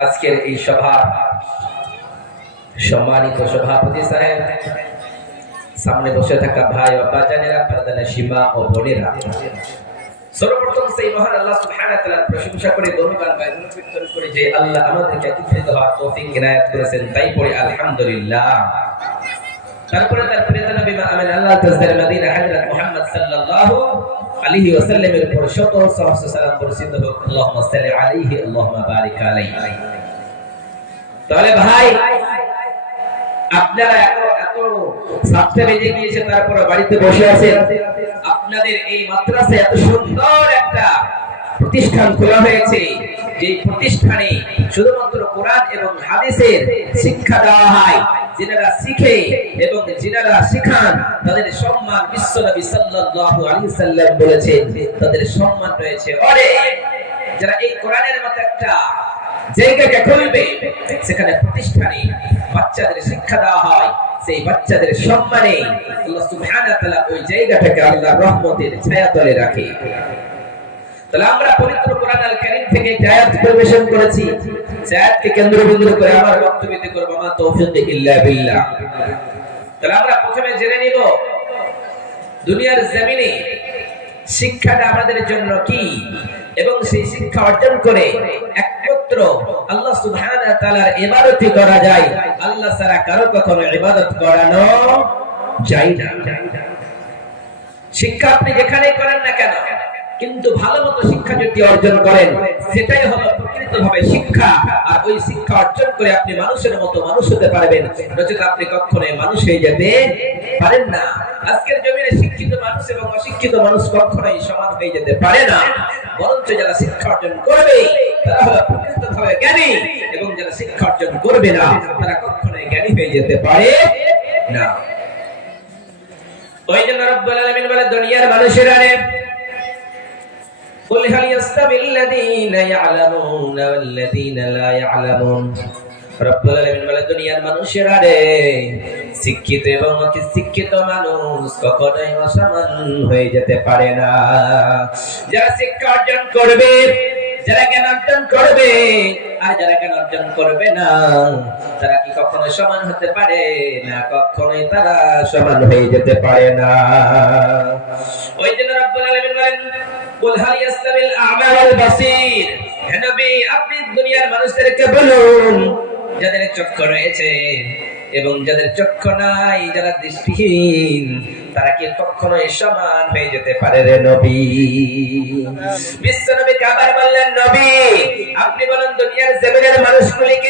আজকের এই সভা, সম্মানিত সভাপতি সাহেব, সামনে বসে থাকা ভাই বাজানেরা প্রধানের সীমা ও বোনেরা। আল্লাহ তাই তারপরে তার তাহলে ভাই, আপনারা এত সাতটা বেজে গিয়েছে, তারপরে বাড়িতে বসে আছেন। আপনাদের এই মাদ্রাসায় এত সুন্দর একটা প্রতিষ্ঠান খোলা হয়েছে যে প্রতিষ্ঠানে শুধুমাত্র কোরআন এবং হাদিসের শিক্ষা দেওয়া হয়। যিনারা শিখে এবং যিনারা শিখান, তাদের সম্মান বিশ্বনবী সাল্লাল্লাহু আলাইহি সাল্লাম বলেছেন। তাদের সম্মান রয়েছে অনেক। যারা এই কোরআনের মতো একটা জায়গাকে খুলবে, সেখানে প্রতিষ্ঠানে বাচ্চাদের শিক্ষা দেওয়া হয়। সেই বাচ্চাদের সম্মানে আল্লাহ সুবহানাহু ওয়া তাআলা ওই জায়গাটাকে আল্লাহর রহমতের ছায়াতলে রাখে। তাহলে আমরা পবিত্র কোরআন আল কারীম থেকে আয়াত পরিবেশন করেছি। সেই কেন্দ্রবিন্দু করে আমার বক্তব্য করব তৌফিক ইল্লা বিল্লাহ। তাহলে আমরা প্রথমে জেনে নিব, দুনিয়ার জমিনে শিক্ষাটা আমাদের জন্য কি? এবং সেই শিক্ষা অর্জন করে একমাত্র আল্লাহ ইবাদতই করা যায়। আল্লাহ কারও কখনো করানো যায় না। শিক্ষা আপনি যেখানে করেন না কেন, কিন্তু ভালো মতো শিক্ষা যদি অর্জন করেন, সেটাই হলো প্রকৃতভাবে শিক্ষা আর ওই শিক্ষা অর্জন করে আপনি মানুষের মতো মানুষ হতে পারবেন। নচেত আপনি কখনোই মানুষ হয়ে যেতে পারেন না। আজকের জমিনে শিক্ষিত মানুষ এবং অশিক্ষিত মানুষ কখনোই সমান হয়ে যেতে পারে না। বরঞ্চ যারা শিক্ষা অর্জন করবে, তারা হলো প্রকৃতভাবে জ্ঞানী এবং যারা শিক্ষা অর্জন করবে না, তারা কখনোই জ্ঞানী হয়ে যেতে পারে না। ওই জন্য রব্বুল আলামিন বলে, দুনিয়ার মানুষেরা রে قل هل يستوي الذين يعلمون والذين لا يعلمون রব্বুল আলামিন বলে দুনিয়ার মানুষেরা রে শিক্ষিত এবং অতি শিক্ষিত মানুষ কখনোই অসমান হয়ে যেতে পারে না যারা শিক্ষা অর্জন করবে যারা জ্ঞান অর্জন করবে, আর যারা জ্ঞান অর্জন করবে না, তারা কি কখনো সমান হতে পারে না? কখনোই তারা সমান হয়ে যেতে পারে না। ওই জন্য রব্বুল আলামিন বলেন, কুল হাল ইয়াস্তাবিল আ'মা ওয়াল হে নবী, আপনি দুনিয়ার মানুষদেরকে বলুন যাদের চক্ষু রয়েছে এবং যাদের চক্ষু নাই যারা দৃষ্টিহীন তারা কি কখনো সমান হয়ে যেতে পারে রে নবী? বিশ্ব নবী কাবার বললেন নবী আপনি বলেন দুনিয়ার জমিনের মানুষগুলিকে